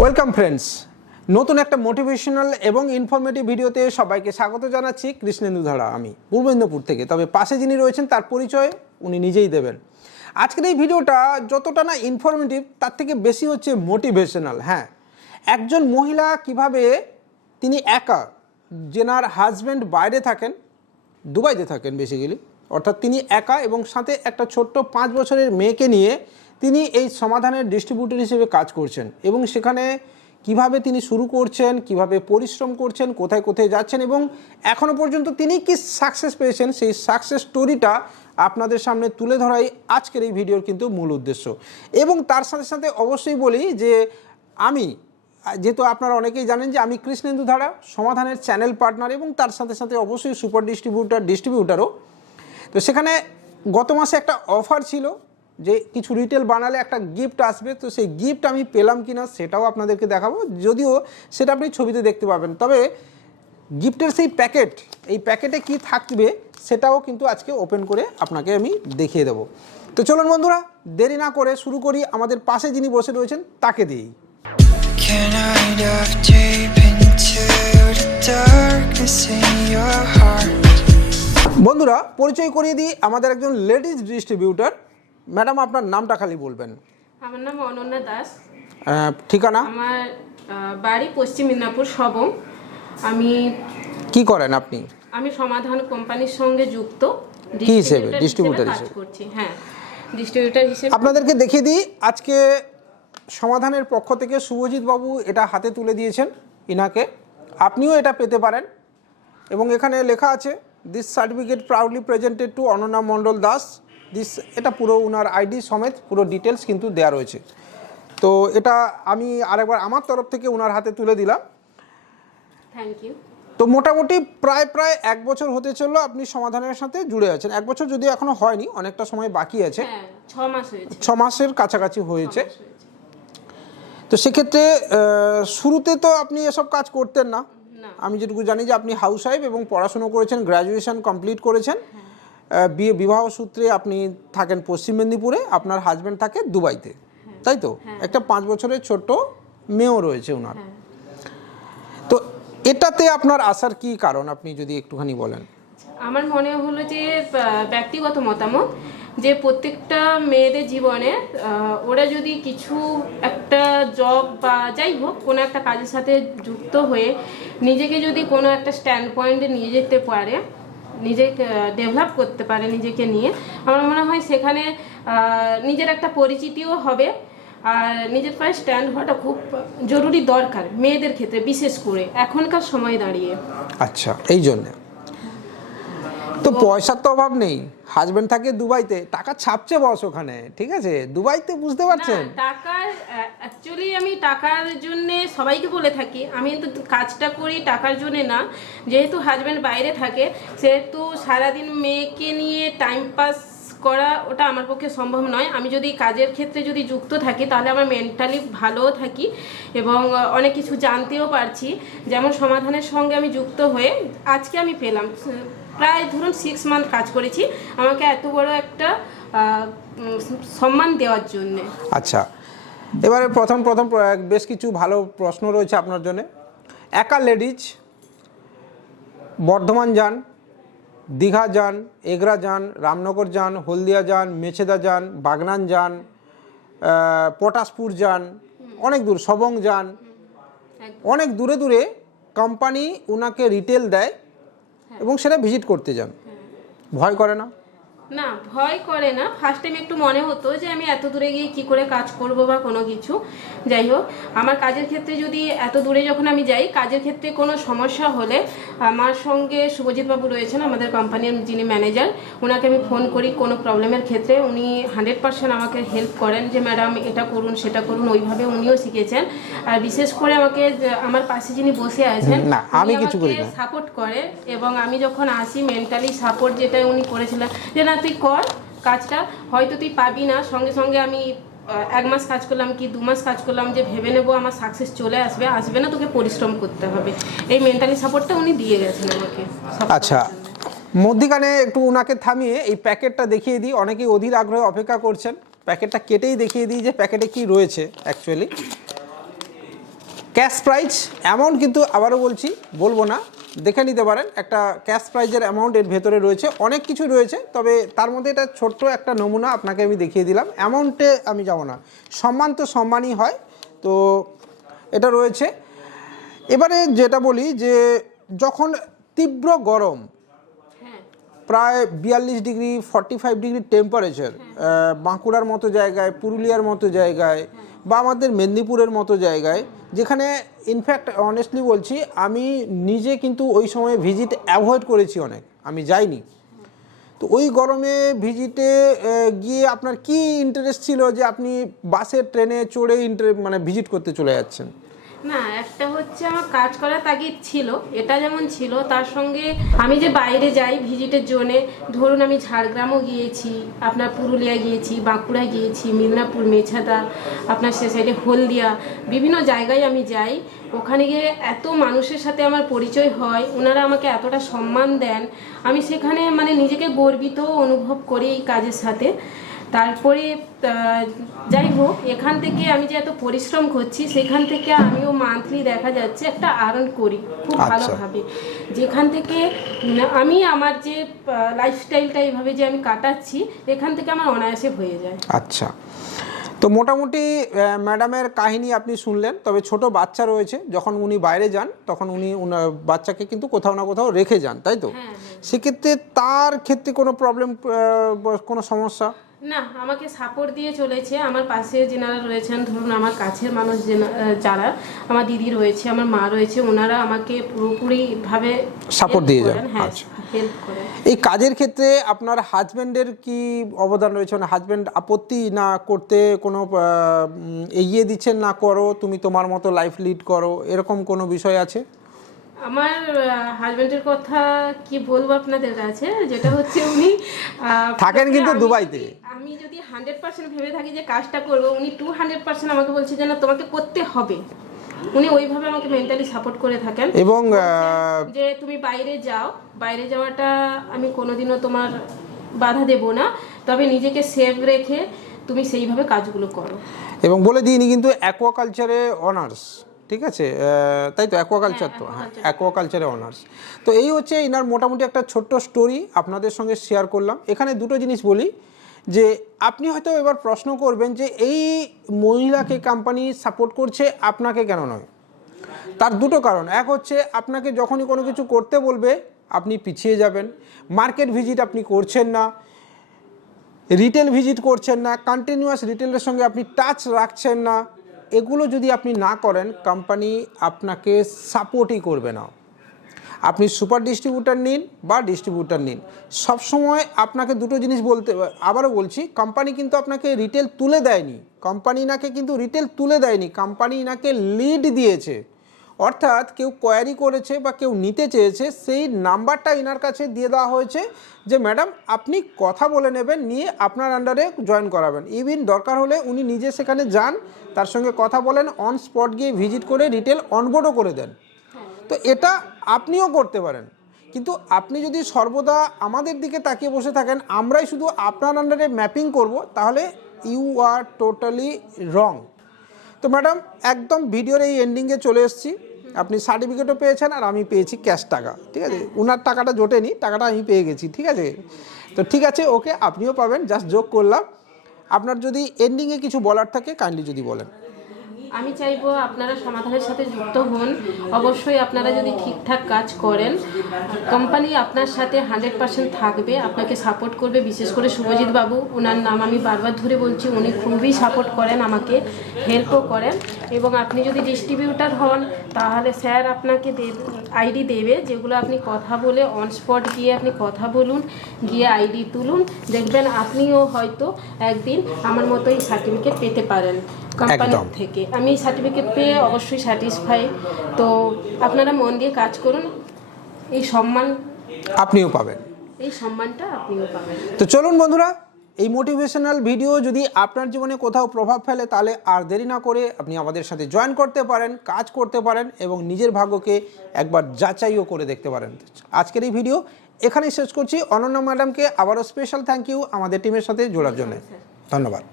Welcome friends নতুন একটা motivational এবং ইনফরমেটিভ ভিডিওতে সবাইকে স্বাগত জানাচ্ছি কৃষ্ণেন্দু ধারা আমি পূর্ব মেদিনীপুর থেকে। তবে পাশে যিনি রয়েছেন, তার পরিচয় উনি নিজেই দেবেন। আজকের এই ভিডিওটা যতটা না ইনফরমেটিভ তার থেকে বেশি হচ্ছে মোটিভেশনাল হ্যাঁ। একজন মহিলা কীভাবে তিনি একা, যেনার হাজব্যান্ড বাইরে থাকেন, দুবাইতে থাকেন বেসিক্যালি অর্থাৎ তিনি একা এবং সাথে একটা ছোট্ট পাঁচ বছরের মেয়েকে নিয়ে তিনি এই সমাধানের ডিস্ট্রিবিউটর হিসেবে কাজ করছেন এবং সেখানে কীভাবে তিনি শুরু করছেন, কীভাবে পরিশ্রম করছেন, কোথায় কোথায় যাচ্ছেন এবং এখনও পর্যন্ত তিনি কি সাকসেস পেয়েছেন, সেই সাকসেস স্টোরিটা আপনাদের সামনে তুলে ধরাই আজকের এই ভিডিওর কিন্তু মূল উদ্দেশ্য। এবং তার সাথে সাথে অবশ্যই বলি যে আমি, যেহেতু আপনারা অনেকেই জানেন যে আমি কৃষ্ণেন্দু ধারা, সমাধানের চ্যানেল পার্টনার এবং তার সাথে সাথে অবশ্যই সুপার ডিস্ট্রিবিউটার ডিস্ট্রিবিউটারও তো সেখানে গত মাসে একটা অফার ছিল যে কিছু রিটেল বানালে একটা গিফট আসবে তো সেই গিফট আমি পেলাম কি না সেটাও আপনাদেরকে দেখাবো। যদিও সেটা আপনি ছবিতে দেখতে পাবেন। তবে গিফটের সেই প্যাকেট এই প্যাকেটে কি থাকবে সেটাও কিন্তু আজকে ওপেন করে আপনাকে আমি দেখিয়ে দেবো। তো চলুন বন্ধুরা দেরি না করে শুরু করি। আমাদের পাশে যিনি বসে রয়েছেন তাকে দিয়েই? বন্ধুরা পরিচয় করিয়ে দিই আমাদের একজন লেডিজ ডিস্ট্রিবিউটর ম্যাডাম আপনার নামটা খালি বলবেন। আমার নাম অনন্যা দাস। ঠিকানা? আমার বাড়ি পশ্চিম মিদনাপুর সবং। আমি কি করেন আপনি? আমি সমাধান কোম্পানির সঙ্গে যুক্ত। কি হিসেবে? ডিস্ট্রিবিউটর হিসেবে? করছি হ্যাঁ। ডিস্ট্রিবিউটর হিসেবে আপনাদেরকে দেখিয়ে দিই আজকে সমাধানের পক্ষ থেকে শুভজিৎ বাবু এটা হাতে তুলে দিয়েছেন ইনাকে। আপনিও এটা পেতে পারেন। এবং এখানে লেখা আছে this certificate proudly presented to Ananya Mondal Das this এটা পুরো ওনার আইডি সমেত পুরো ডিটেলস কিন্তু দেওয়া রয়েছে। তো এটা আমি আরেকবার আমার তরফ থেকে ওনার হাতে তুলে দিলাম। থ্যাংক ইউ তো মোটামুটি প্রায় প্রায় এক বছর হতে চলল আপনি সমাধানের সাথে জুড়ে আছেন। এক বছর যদিও এখনও হয়নি অনেকটা সময় বাকি আছে। হ্যাঁ ছ মাস ছ মাসের কাছাকাছি হয়েছে। তো সেক্ষেত্রে শুরুতে তো আপনি এসব কাজ করতেন না। আমি যেটুকু জানি যে আপনি হাউস ওয়াইফ এবং পড়াশুনো করেছেন গ্র্যাজুয়েশন কমপ্লিট করেছেন। আহ, বিয়ে বিবাহ সূত্রে আপনি থাকেন পশ্চিম মেদিনীপুরে আপনার হাজব্যান্ড থাকে দুবাইতে। তাই তো? একটা পাঁচ বছরের ছোট্ট মেয়েও রয়েছে ওনার তো এটাতে আপনার আসার কি কারণ আপনি যদি একটুখানি বলেন? আমার মনে হলো যে ব্যক্তিগত মতামত যে প্রত্যেকটা মেয়েদের জীবনে ওরা যদি কিছু একটা জব বা যাই হোক কোনো একটা কাজের সাথে যুক্ত হয়ে নিজেকে যদি কোনো একটা স্ট্যান্ড পয়েন্টে নিয়ে যেতে পারে নিজেকে ডেভেলপ করতে পারে নিজেকে নিয়ে। আমার মনে হয় সেখানে নিজের একটা পরিচিতিও হবে। আর নিজের পায়ে স্ট্যান্ড হওয়াটা খুব জরুরি দরকার মেয়েদের ক্ষেত্রে, বিশেষ করে এখনকার সময় দাঁড়িয়ে। আচ্ছা এই জন্যে। তো পয়সার তো অভাব নেই। হাজব্যান্ড থাকে দুবাইতে টাকা ছাপছে বস ওখানে ঠিক আছে? দুবাইতে বুঝতে পারছেন? টাকার অ্যাকচুয়ালি আমি টাকার জন্য সবাইকে বলে থাকি। আমি কিন্তু কাজটা করি টাকার জন্য না। যেহেতু হাজব্যান্ড বাইরে থাকে সেহেতু সারাদিন মেয়েকে নিয়ে টাইম পাস করা ওটা আমার পক্ষে সম্ভব নয়। আমি যদি কাজের ক্ষেত্রে যদি যুক্ত থাকি তাহলে আমার মেন্টালি ভালোও থাকি এবং অনেক কিছু জানতেও পারছি। যেমন সমাধানের সঙ্গে আমি যুক্ত হয়ে আজকে আমি পেলাম। প্রায় ধরুন সিক্স মান্থ কাজ করেছি। আমাকে এত বড় একটা সম্মান দেওয়ার জন্যে। আচ্ছা এবারে প্রথম প্রথম বেশ কিছু ভালো প্রশ্ন রয়েছে আপনার জন্য। একা লেডিজ বর্ধমান যান দীঘা যান এগরা যান রামনগর যান হলদিয়া যান মেছেদা যান বাগনান যান পটাশপুর যান অনেক দূর সবং যান। অনেক দূরে দূরে কোম্পানি ওনাকে রিটেল দেয়। এবং সেটা ভিজিট করতে যান। ভয় করে না। না ভয় করে না। ফার্স্ট টাইম একটু মনে হতো যে আমি এত দূরে গিয়ে কি করে কাজ করব বা কোনো কিছু। যাই হোক আমার কাজের ক্ষেত্রে যদি এত দূরে যখন আমি যাই কাজের ক্ষেত্রে কোনো সমস্যা হলে আমার সঙ্গে শুভজিৎ বাবু রয়েছেন আমাদের কোম্পানির যিনি ম্যানেজার ওনাকে আমি ফোন করি কোনো প্রবলেমের ক্ষেত্রে। উনি হান্ড্রেড পার্সেন্ট আমাকে হেল্প করেন যে ম্যাডাম এটা করুন সেটা করুন। ওইভাবে উনিও শিখেছেন। আর বিশেষ করে আমাকে আমার পাশে যিনি বসে আছেন আমি কিছু করি সাপোর্ট করে এবং আমি যখন আসি মেন্টালি সাপোর্ট যেটা উনি করেছিলেন যে না তুই কর কাজটা হয়তো তুই পাবি না। সঙ্গে সঙ্গে আমি এক মাস কাজ করলাম কি দু মাস কাজ করলাম যে ভেবে নেব আমার সাকসেস চলে আসবে আসবে না তোকে পরিশ্রম করতে হবে। এই মেন্টালি সাপোর্টটা উনি দিয়ে গেছেন আমাকে। আচ্ছা মধ্যিখানে একটু ওনাকে থামিয়ে এই প্যাকেটটা দেখিয়ে দিই। অনেকেই অধীর আগ্রহে অপেক্ষা করছেন। প্যাকেটটা কেটেই দেখিয়ে দিই যে প্যাকেটে কি রয়েছে অ্যাকচুয়ালি ক্যাশ প্রাইজ অ্যামাউন্ট কিন্তু আবারও বলছি বলব না। দেখে নিতে পারেন। একটা ক্যাশ প্রাইজের অ্যামাউন্ট এর ভেতরে রয়েছে। অনেক কিছু রয়েছে তবে তার মধ্যে এটা ছোট্ট একটা নমুনা আপনাকে আমি দেখিয়ে দিলাম। অ্যামাউন্টে আমি যাব না। সম্মান তো সম্মানই হয়। তো এটা রয়েছে। এবারে যেটা বলি যে যখন তীব্র গরম হ্যাঁ। প্রায় বিয়াল্লিশ degree forty five degree temperature বাঁকুড়ার মতো জায়গায় পুরুলিয়ার মতো জায়গায় বা আমাদের মেদিনীপুরের মতো জায়গায়, যেখানে ইনফ্যাক্ট অনেস্টলি বলছি, আমি নিজে কিন্তু ওই সময় ভিজিট অ্যাভয়েড করেছি অনেক, আমি যাইনি। তো ওই গরমে ভিজিটে গিয়ে আপনার কি ইন্টারেস্ট ছিল যে আপনি বাসে, ট্রেনে চড়ে ইন্টারে মানে ভিজিট করতে চলে যাচ্ছেন? না, একটা হচ্ছে আমার কাজ করার তাগিদ ছিল, এটা যেমন ছিল, তার সঙ্গে আমি যে বাইরে যাই ভিজিটের জন্যে, ধরুন আমি ঝাড়গ্রামও গিয়েছি, আপনার পুরুলিয়া গিয়েছি বাঁকুড়া গিয়েছি, মিদনাপুর, মেছাদা, আপনার সে সাইডে হলদিয়া, বিভিন্ন জায়গায় আমি যাই, ওখানে গিয়ে এত মানুষের সাথে আমার পরিচয় হয়, ওনারা আমাকে এতটা সম্মান দেন, আমি সেখানে মানে নিজেকে গর্বিত অনুভব করি এই কাজের সাথে। তারপরে যাই হোক এখান থেকে আমি যে এত পরিশ্রম করছি সেখান থেকে আমিও মান্থলি দেখা যাচ্ছে একটা আর্ন করি খুব আচ্ছা। ভালোভাবে। যেখান থেকে আমি আমার যে লাইফস্টাইলটা এইভাবে যে আমি কাটাচ্ছি এখান থেকে আমার অনায়াসে হয়ে যায়। আচ্ছা। তো মোটামুটি ম্যাডামের কাহিনী আপনি শুনলেন তবে ছোট বাচ্চা রয়েছে যখন উনি বাইরে যান তখন উনি বাচ্চাকে কিন্তু কোথাও না কোথাও রেখে যান তাই তো? হ্যাঁ, সেক্ষেত্রে তার ক্ষেত্রে কোনো প্রবলেম কোনো সমস্যা? না আমাকে সাপোর্ট দিয়ে চলেছে। আমার পাশে যেনারা রয়েছেন ধরুন আমার কাছের মানুষ যারা আমার দিদি রয়েছে আমার মা রয়েছে ওনারা আমাকে পুরোপুরিভাবে সাপোর্ট দিয়ে যান, হ্যাঁ আচ্ছা। হেল্প এই কাজের ক্ষেত্রে আপনার হাজব্যান্ডের কি অবদান রয়েছে? মানে হাজব্যান্ড আপত্তি না করতে কোনো এগিয়ে দিচ্ছেন না করো তুমি তোমার মতো লাইফ লিড করো এরকম কোনো বিষয় আছে? আমার হাজবেন্ডের কথা কি বলব আপনাদের কাছে? যেটা হচ্ছে উনি থাকেন কিন্তু দুবাইতে। আমি যদি হান্ড্রেড পার্সেন্ট ভেবে থাকি যে কাজটা করব উনি টু হান্ড্রেড পার্সেন্ট আমাকে বলছে যে না তোমাকে করতে হবে। উনি ওইভাবে আমাকে মেন্টালি সাপোর্ট করে থাকেন। এবং যে তুমি বাইরে যাও। বাইরে যাওয়াটা আমি কোনোদিনও তোমার বাধা দেব না। তবে নিজেকে সেভ রেখে তুমি সেইভাবে কাজগুলো করো। এবং বলে দিইনি কিন্তু অ্যাকোয়াকালচারে অনার্স ঠিক আছে? তাই তো? অ্যাকোয়াকালচার তো। হ্যাঁ অ্যাকোয়াকালচারে অনার্স তো এই হচ্ছে ইনার মোটামুটি একটা ছোট্ট স্টোরি আপনাদের সঙ্গে শেয়ার করলাম। এখানে দুটো জিনিস বলি। যে আপনি হয়তো এবার প্রশ্ন করবেন যে এই মহিলাকে কোম্পানি সাপোর্ট করছে আপনাকে কেন নয়? তার দুটো কারণ। এক হচ্ছে আপনাকে যখনই কোনো কিছু করতে বলবে, আপনি পিছিয়ে যাবেন। মার্কেট ভিজিট আপনি করছেন না। রিটেল ভিজিট করছেন না। কন্টিনিউয়াস রিটেলের সঙ্গে আপনি টাচ রাখছেন না। এগুলো যদি আপনি না করেন কোম্পানি আপনাকে সাপোর্টই করবে না। আপনি সুপার ডিস্ট্রিবিউটার নিন বা ডিস্ট্রিবিউটার নিন। সবসময় আপনাকে দুটো জিনিস বলতে, আবারও বলছি, কোম্পানি কিন্তু আপনাকে রিটেল তুলে দেয়নি। কোম্পানি নাকে কিন্তু রিটেল তুলে দেয়নি, কোম্পানি নাকে লিড দিয়েছে। অর্থাৎ কেউ কোয়ারি করেছে বা কেউ নিতে চেয়েছে, সেই নাম্বারটা এনার কাছে দিয়ে দেওয়া হয়েছে যে, ম্যাডাম, আপনি কথা বলে নেবেন, নিয়ে আপনার আন্ডারে জয়েন করাবেন। ইভিন দরকার হলে উনি নিজে সেখানে যান, তার সঙ্গে কথা বলেন অন স্পট গিয়ে ভিজিট করে রিটেল অনবোর্ডও করে দেন। তো এটা আপনিও করতে পারেন। কিন্তু আপনি যদি সর্বদা আমাদের দিকে তাকিয়ে বসে থাকেন, আমরাই শুধু আপনার আন্ডারে ম্যাপিং করব, তাহলে ইউ আর টোটালি রং তো ম্যাডাম একদম ভিডিওর এই এন্ডিংয়ে চলে এসেছি। আপনি সার্টিফিকেটও পেয়েছেন আর আমি পেয়েছি ক্যাশ টাকা, ঠিক আছে? ওনার টাকাটা জোটেনি, টাকাটা আমি পেয়ে গেছি, ঠিক আছে? তো ঠিক আছে ওকে আপনিও পাবেন জাস্ট যোগ করলাম। আপনার যদি এন্ডিংয়ে কিছু বলার থাকে কাইন্ডলি যদি বলেন। আমি চাইব আপনারা সমাধানের সাথে যুক্ত হন। অবশ্যই আপনারা যদি ঠিকঠাক কাজ করেন কোম্পানি আপনার সাথে হান্ড্রেড পার্সেন্ট থাকবে, আপনাকে সাপোর্ট করবে। বিশেষ করে শুভজিৎ বাবু ওনার নাম আমি বারবার ধরে বলছি, উনি খুবই সাপোর্ট করেন, আমাকে হেল্পও করেন। এবং আপনি যদি ডিস্ট্রিবিউটার হন, তাহলে স্যার আপনাকে আইডি দেবে যেগুলো আপনি কথা বলে অন স্পট গিয়ে আপনি কথা বলুন গিয়ে আইডি তুলুন দেখবেন আপনিও হয়তো একদিন আমার মতোই সার্টিফিকেট পেতে পারেন কোম্পানির থেকে। আমি এই সার্টিফিকেট পেয়ে অবশ্যই স্যাটিসফাই তো আপনারা মন দিয়ে কাজ করুন এই সম্মান আপনিও পাবেন। এই সম্মানটা আপনিও পাবেন। তো চলুন বন্ধুরা এই মোটিভেশনাল ভিডিও যদি আপনার জীবনে কোথাও প্রভাব ফেলে, তাহলে আর দেরি না করে আপনি আমাদের সাথে জয়েন করতে পারেন, কাজ করতে পারেন এবং নিজের ভাগ্যকে একবার যাচাইও করে দেখতে পারেন। আজকের এই ভিডিও এখানেই শেষ করছি। অনন্যা ম্যাডামকে আবারও স্পেশাল থ্যাংক ইউ আমাদের টিমের সাথে জোড়ার জন্য। ধন্যবাদ।